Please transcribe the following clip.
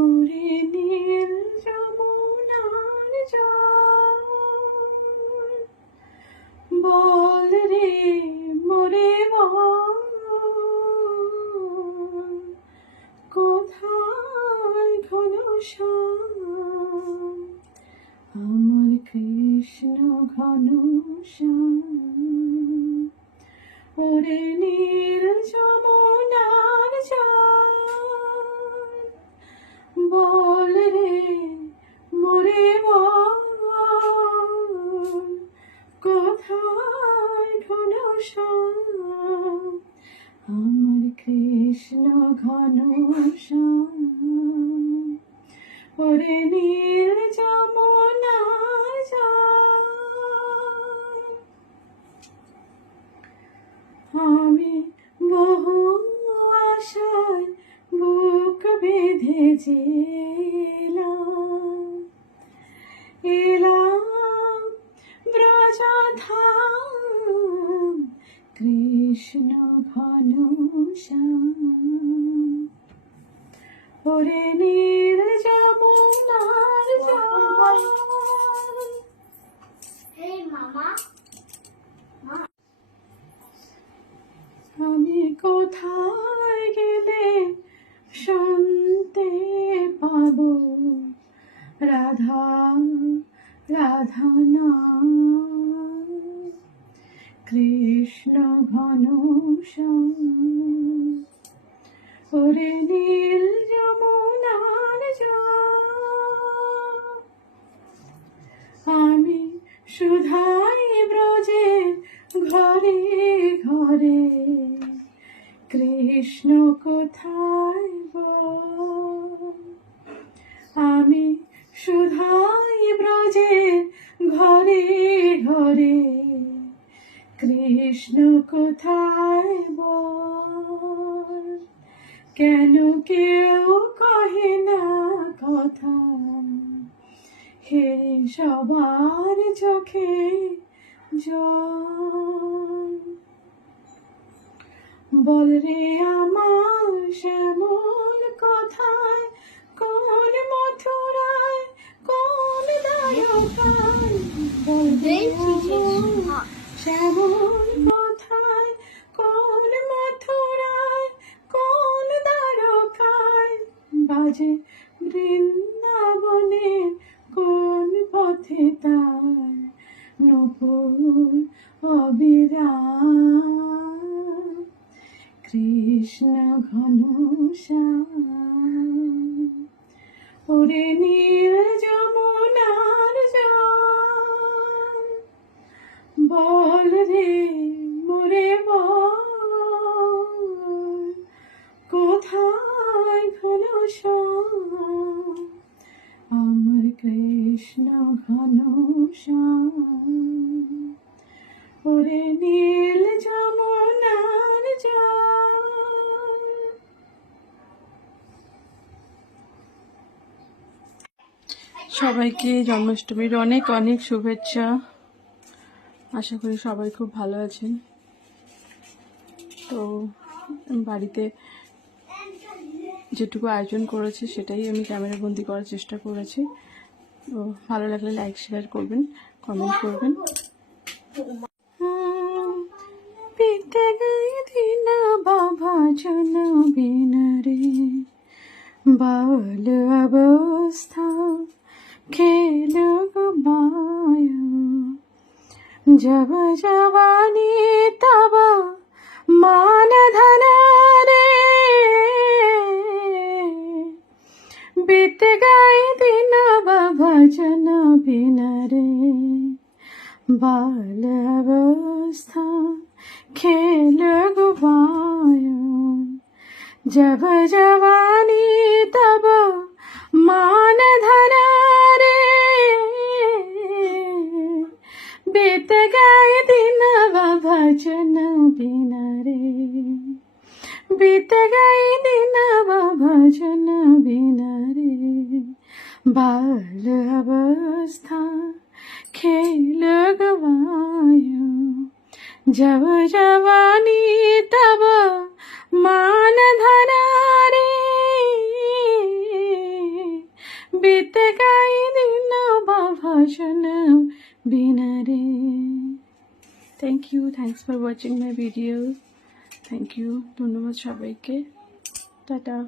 ওরে নীল যমুনার জল, বল রে মোরে বল, কোথায় ঘনশ্যাম আমার কৃষ্ণ ঘনশ্যাম। ওরে নীল যমুনার জল, বল রে মোরে বল, কোথায় ঘনশ্যাম আমার কৃষ্ণ ঘনশ্যাম। ওরে নীল যমুনার জল, আমি বহু আশায় বুক বেঁধেছি এলাম ব্রজধাম কৃষ্ণ ঘনশ্যাম। ওরে নীল যমুনার জল, আমি কোথায় গেলে শুনতে পাবো রাধা রাধা নাম কৃষ্ণ ঘনশ্যাম। ওরে নীল যমুনার জল, আমি সুধাই ব্রজের ঘরে ঘরে কৃষ্ণ কোথায় বল। আমি সুধাই ব্রজের ঘরে ঘরে কৃষ্ণ কোথায় বল। কেন কেউ কহে না কথা, হে সবার চোখে জল। বল রে আমার শ্যামল কোথায়, কোন মথুরায় কোন দ্বারকায়। বল রে আমার শ্যামল কোথায়, কোন মথুরায় কোন দ্বারকায়। বাজে বৃন্দাবনে কোন পথে তার নূপুর অবিরাম কৃষ্ণ ঘনশ্যাম। ওরে নীল যমুনার জল, বল রে মোরে বল, কোথায় ঘনশ্যাম আমার কৃষ্ণ ঘনশ্যাম। ওরে নীল যমুনার জল। সবাইকে জন্মাষ্টমীর অনেক অনেক শুভেচ্ছা। আশা করি সবাই খুব ভালো আছেন। তো বাড়িতে যেটুকু আয়োজন করেছি সেটাই আমি ক্যামেরা বন্দি করার চেষ্টা করেছি। তো ভালো লাগলে লাইক শেয়ার করবেন, কমেন্ট করবেন। বিতে গই দিন বাবা জন বিন রে, বাল অবস্থা খেল গমায়, जब जवानी तब मान धन रे, बीत गए दिन भजन बिन रे, बाल अवस्था खेल गवायो, जब जवानी तब मान धन रे, बीत गए दिन भजन बिन रे, बीत गए दिन भजन बिन रे, बाल अवस्था खेल गवायो, जब जवानी तब मान धन रे, बीतेगा ये दिनों भाषण बिना रे। Thanks for watching my video. Thank you, ধন্যবাদ সবাইকে, টাটা।